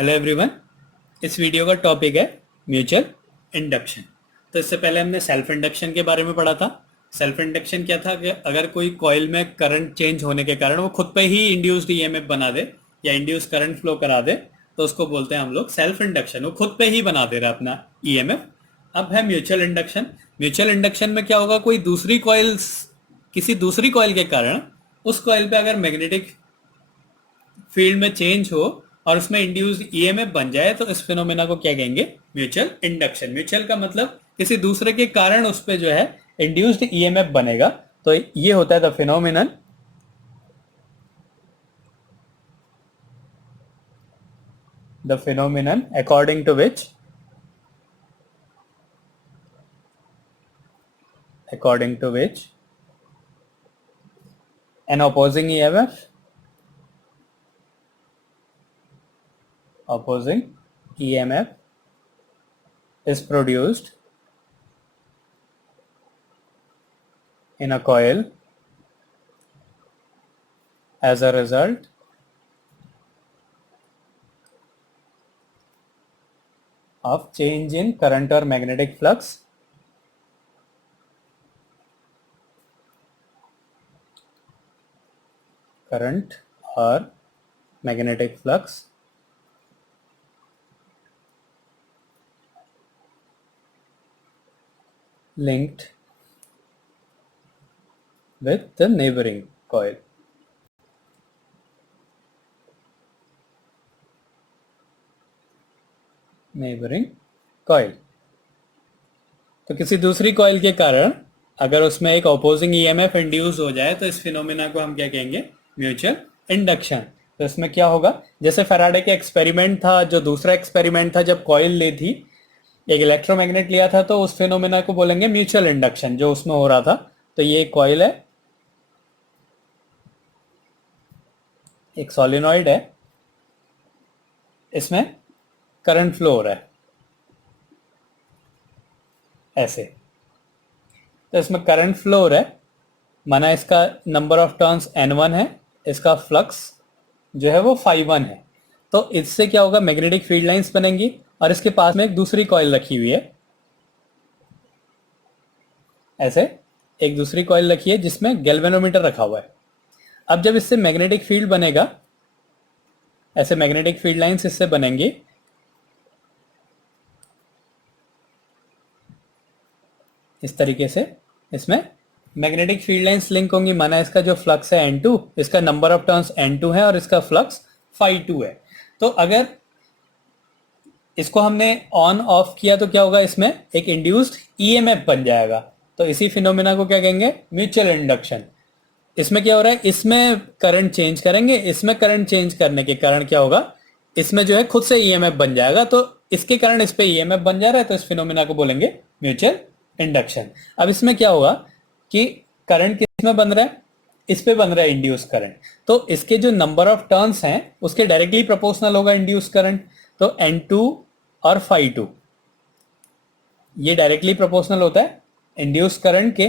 Hello everyone. इस video का topic है म्यूचुअल इंडक्शन। तो इससे पहले हमने सेल्फ इंडक्शन के बारे में पढ़ा था। सेल्फ इंडक्शन क्या था कि अगर कोई कॉइल में करंट चेंज होने के कारण वो खुद पे ही इंड्यूस्ड ईएमएफ बना दे या इंड्यूस करंट फ्लो करा दे तो उसको बोलते हैं हम लोग सेल्फ इंडक्शन। वो खुद पे ही बना दे रहा है अपना ईएमएफ। अब है म्यूचुअल इंडक्शन। म्यूचुअल इंडक्शन में क्या होगा, कोई दूसरी कॉइल किसी दूसरी कॉइल के कारण उस कॉइल पे अगर मैग्नेटिक फील्ड में चेंज हो और उसमें इंड्यूस्ड ईएमएफ बन जाए तो इस फिनोमेना को क्या कहेंगे, म्यूचुअल इंडक्शन। म्यूचुअल का मतलब किसी दूसरे के कारण उस पे जो है इंड्यूस्ड ईएमएफ बनेगा। तो ये होता है the phenomenon according to which an opposing EMF is produced in a coil as a result of change in current or magnetic flux linked with the neighboring coil. तो किसी दूसरी कॉइल के कारण अगर उसमें एक ऑपोजिंग ईएमएफ इंड्यूस हो जाए तो इस फिनोमेना को हम क्या कहेंगे, म्यूचुअल इंडक्शन। तो इसमें क्या होगा, जैसे फैराडे के एक्सपेरिमेंट था, जो दूसरा एक्सपेरिमेंट था जब कॉइल ली थी, एक इलेक्ट्रोमैग्नेट लिया था, तो उस फिनोमेना को बोलेंगे म्यूचुअल इंडक्शन जो उसमें हो रहा था। तो ये एक कॉइल है, एक सोलिनॉइड है, इसमें करंट फ्लो हो रहा है ऐसे। तो इसमें करंट फ्लो हो रहा है, माना इसका नंबर ऑफ टर्न्स N1 है, इसका फ्लक्स जो है वो φ1 है। तो इससे क्या होगा, मैग्नेटिक फील्ड लाइंस बनेंगी और इसके पास में एक दूसरी कॉइल रखी हुई है, ऐसे एक दूसरी कॉइल रखी है जिसमें गैल्वेनोमीटर रखा हुआ है। अब जब इससे मैग्नेटिक फील्ड बनेगा, ऐसे मैग्नेटिक फील्ड लाइंस इससे बनेंगी, इस तरीके से इसमें मैग्नेटिक फील्ड लाइंस लिंक होंगी। माना इसका जो फ्लक्स है N2, इसका नंबर ऑफ टर्न्स N2 है और इसका फ्लक्स φ2 है। तो अगर इसको हमने ऑन ऑफ किया तो क्या होगा, इसमें एक इंड्यूस्ड ईएमएफ बन जाएगा। तो इसी फिनोमेना को क्या कहेंगे, म्यूचुअल इंडक्शन। इसमें क्या हो रहा है, इसमें करंट चेंज करेंगे, इसमें करंट चेंज करने के कारण क्या होगा, इसमें जो है खुद से ईएमएफ बन जाएगा। तो इसके कारण इस पे ईएमएफ बन जा रहा है, तो इस फिनोमेना को बोलेंगे म्यूचुअल इंडक्शन। अब इसमें क्या होगा कि करंट किस में बन रहा है, इस पे बन रहा है इंड्यूस करंट। तो इसके जो नंबर ऑफ टर्न्स हैं उसके डायरेक्टली प्रोपोर्शनल होगा इंड्यूस करंट। तो N2 और φ2 ये डायरेक्टली प्रोपोर्शनल होता है इंड्यूस करंट के।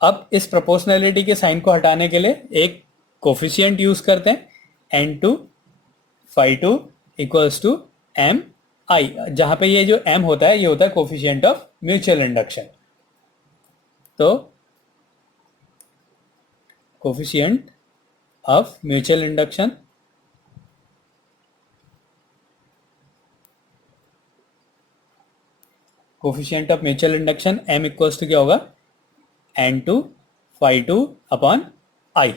अब इस प्रोपोर्शनैलिटी के साइन को हटाने के लिए एक कोफिशिएंट यूज करते हैं, N2 φ2 इक्वल्स टू Mi, जहां पे ये जो M होता है ये होता है कोफिशिएंट ऑफ म्यूचुअल इंडक्शन। तो coefficient of mutual induction M equals to क्या होगा, N2 φ2 अपॉन I।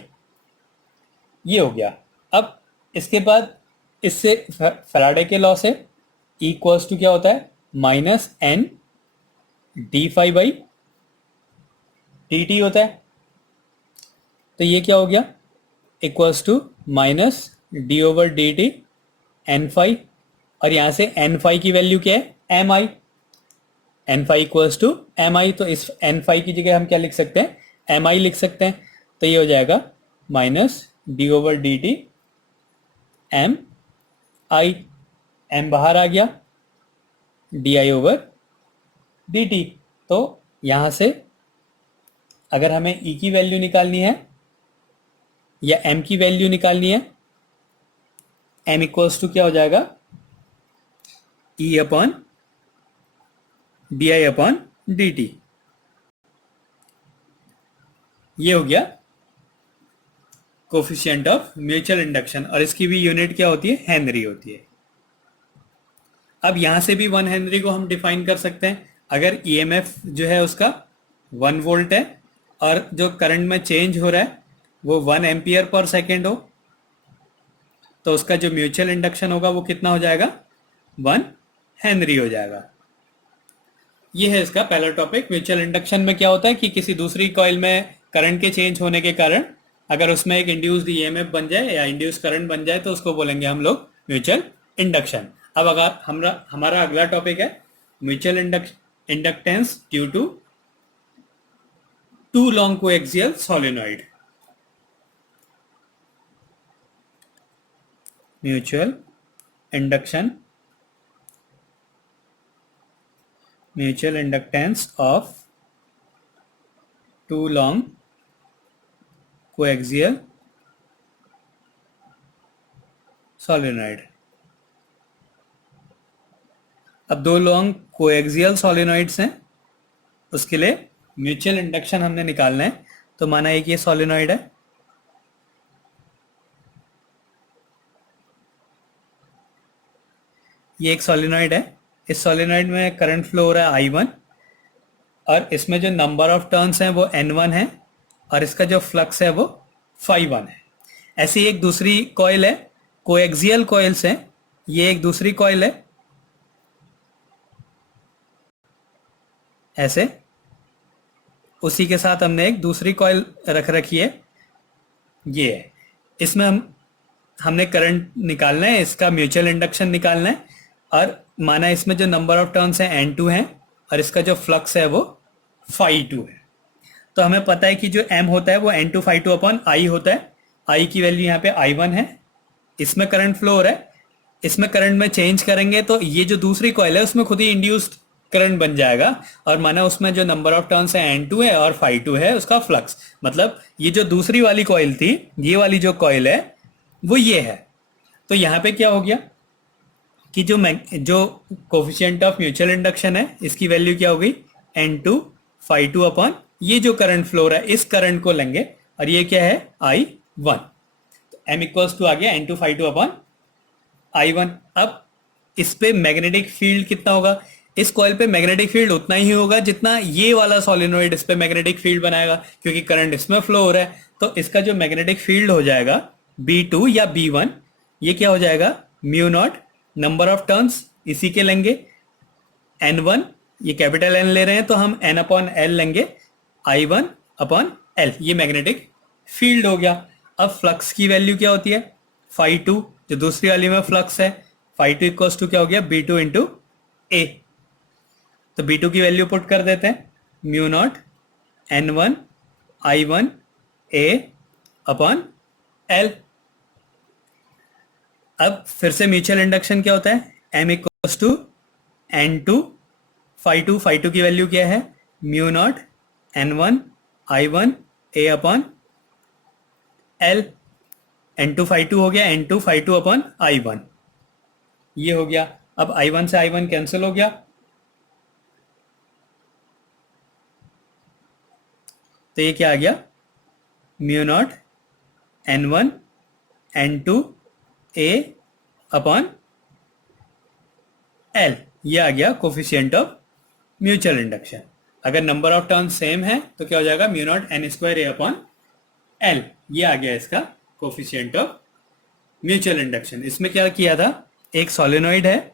ये हो गया। अब इसके बाद इससे फैराडे के लॉ से E इक्वल्स टू क्या होता है, minus N d∅ by dt होता है। तो ये क्या हो गया, equals to minus D over D T N∅, और यहां से N∅ की वैल्यू क्या है, Mi। N∅ equals to Mi, तो इस N∅ की जगह हम क्या लिख सकते हैं, Mi लिख सकते हैं। तो ये हो जाएगा minus D over D T Mi, M बाहर आ गया, di ओवर dt। तो यहां से अगर हमें E की वैल्यू निकालनी है या M की वैल्यू निकालनी है, M इक्वल्स टू क्या हो जाएगा, ई upon D I upon D T. ये हो गया कोफिशिएंट ऑफ म्यूचुअल इंडक्शन, और इसकी भी यूनिट क्या होती है, हेनरी होती है। अब यहां से भी 1 हेनरी को हम डिफाइन कर सकते हैं। अगर ईएमएफ जो है उसका 1 वोल्ट है और जो करंट में चेंज हो रहा है वो 1 एम्पियर पर सेकेंड हो, तो उसका जो म्यूचुअल इंडक्शन होगा वो कितना हो जाएगा, 1 हेनरी हो जाएगा। ये है इसका पहला टॉपिक। म्यूचुअल इंडक्शन में क्या होता है कि किसी दूसरी कॉइल में करंट के चेंज होने के कारण अगर उसमें एक इंड्यूस्ड ईएमएफ बन जाए या इंड्यूस्ड करंट बन जाए तो उसको बोलेंगे हम लोग म्यूचुअल इंडक्शन। अब अगर हमारा अगला टॉपिक है mutual inductance due to two long coaxial solenoid. Mutual induction, mutual inductance of two long coaxial solenoid. अब दो लॉन्ग कोएक्सियल सोलेनॉइड्स हैं, उसके लिए म्यूचुअल इंडक्शन हमने निकालना है। तो माना एक ये सोलेनॉइड है, ये एक सोलेनॉइड है। इस सोलेनॉइड में करंट फ्लो हो रहा है I1 और इसमें जो नंबर ऑफ टर्न्स हैं वो N1 है और इसका जो फ्लक्स है वो φ1 है। ऐसी एक दूसरी कॉइल है, कोएक्सियल कॉइल्स हैं, ये एक दूसरी कॉइल है ऐसे, उसी के साथ हमने एक दूसरी कॉइल रख रखी है, ये है। इसमें हमने करंट निकालना है, इसका म्यूचुअल इंडक्शन निकालना है और माना इसमें जो नंबर ऑफ टर्न्स हैं N2 हैं और इसका जो फ्लक्स है वो φ2 है। तो हमें पता है कि जो M होता है वो N2 φ2 अपॉन I होता है। I की वैल्यू यहाँ पे I1 है, इसमें करंट फ्लो हो रहा है, इसमें करंट में चेंज करेंगे तो ये जो दूसरी कॉइल है उसमें खुद ही इंड्यूस्ड करंट बन जाएगा और माना उसमें जो नंबर ऑफ टर्न्स है N2 है और φ2 है उसका फ्लक्स, मतलब ये जो दूसरी वाली कॉइल थी, ये वाली जो कॉइल है वो ये है। तो यहाँ पे क्या हो गया कि जो कोफिशिएंट ऑफ म्यूचुअल इंडक्शन है इसकी वैल्यू क्या हो गई, N2 φ2 अपॉन ये जो करंट फ्लो रहा है इस करंट को लेंगे और ये क्या है I1। तो M इक्वल्स टू आ गया N2 φ2 अपॉन I1। अब इस पे मैग्नेटिक फील्ड कितना होगा, इस कॉइल पे मैग्नेटिक फील्ड उतना ही होगा जितना ये वाला सोलेनॉइड इस पे मैग्नेटिक फील्ड बनाएगा, क्योंकि करंट इसमें फ्लो हो रहा है। तो इसका जो मैग्नेटिक फील्ड हो जाएगा B2 या B1, ये क्या हो जाएगा, mu not number of turns इसी के लेंगे N1, ये कैपिटल N ले रहे हैं तो हम N अपॉन L लेंगे, I1 अपॉन L, ये मैग्नेटिक फील्ड हो गया। अब फ्लक्स की वैल्यू क्या होती है, φ2, जो दूसरी वाली में फ्लक्स है, φ2 इक्वल्स टू क्या हो गया, B2 इंटू A। तो B2 की वैल्यू पुट कर देते हैं, mu naught N1 I1 A upon L। अब फिर से म्यूचुअल इंडक्शन क्या होता है, M इक्वल्स टू N2 φ2, φ2 की वैल्यू क्या है, mu naught N1 I1 A upon L। N2 φ2 हो गया N2 φ2 अपॉन I1, ये हो गया। अब I1 से I1 कैंसिल हो गया, तो ये क्या आ गया, mu naught N1 N2 A upon L, ये आ गया कोफिशिएंट ऑफ म्यूचुअल इंडक्शन। अगर नंबर ऑफ टर्न सेम है तो क्या हो जाएगा, mu naught N square A upon L, ये आ गया इसका कोफिशिएंट ऑफ म्यूचुअल इंडक्शन। इसमें क्या किया था, एक सोलेनॉइड है,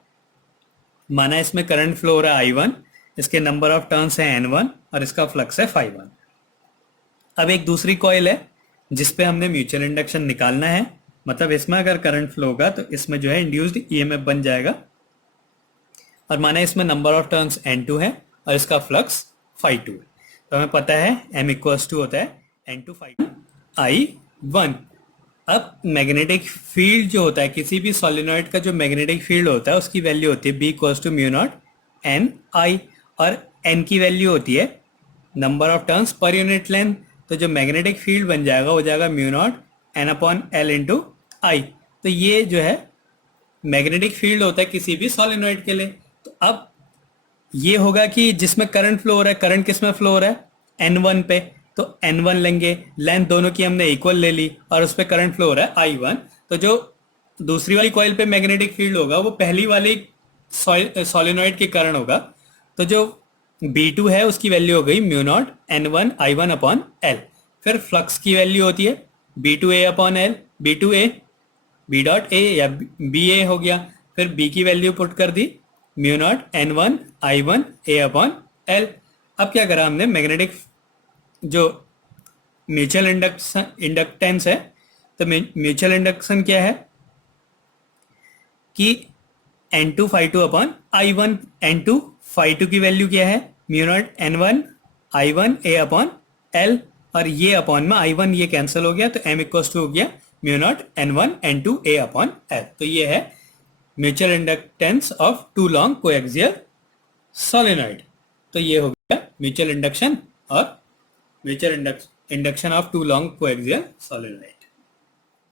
माना इसमें करंट फ्लो हो रहा है I1, इसके नंबर ऑफ टर्न्स है N1 और इसका फ्लक्स है φ1। अब एक दूसरी कॉइल है जिस पे हमने म्यूचुअल इंडक्शन निकालना है, मतलब इसमें अगर करंट फ्लो होगा तो इसमें जो है इंड्यूस्ड ईएमएफ बन जाएगा और माना इसमें नंबर ऑफ टर्न्स N2 है और इसका फ्लक्स φ2 है। तो हमें पता है M इक्वल्स टू होता है N2 φ2 I1। अब मैग्नेटिक फील्ड जो होता है, किसी भी सोलेनॉइड का जो मैग्नेटिक फील्ड होता है उसकी वैल्यू होती है B equals to mu naught N I, और N की वैल्यू होती है number of turns per unit length. तो जो मैग्नेटिक फील्ड बन जाएगा हो जाएगा mu naught N upon L into I. तो ये जो है मैग्नेटिक फील्ड होता है किसी भी सोलेनॉइड के लिए। तो अब ये होगा कि जिसमें करंट फ्लो हो रहा है, करंट किस में फ्लो हो रहा है, N1 पे, तो N1 लेंगे, लेंथ दोनों की हमने इक्वल ले ली और उस पर करंट फ्लो हो रहा है I1। तो जो दूसरी वाली कॉइल पे मैग्नेटिक फील्ड होगा वो पहली वाली सोलेनॉइड के कारण होगा। तो जो B2 है उसकी वैल्यू हो गई mu naught N1 I1 upon L। फिर फ्लक्स की वैल्यू होती है B2A upon L, B2A B dot A या बी ए हो गया। फिर बी की वैल्यू पुट कर दी mu naught N1 I1 A upon L। अब क्या करा हमने, मैग्नेटिक जो म्यूचुअल इंडक्टेंस है, तो म्यूचुअल इंडक्शन क्या है कि N2 phi2 upon I1, N2 phi2 की वैल्यू क्या है, mu naught N1 I1 A upon L, और ये अपॉन में I1 ये कैंसिल हो गया तो M इक्वल्स टू हो गया mu naught N1 N2 A upon L। तो ये है mutual inductance of two long coaxial solenoid. तो ये हो गया म्यूचुअल इंडक्शन और mutual induction of two long coaxial solenoid.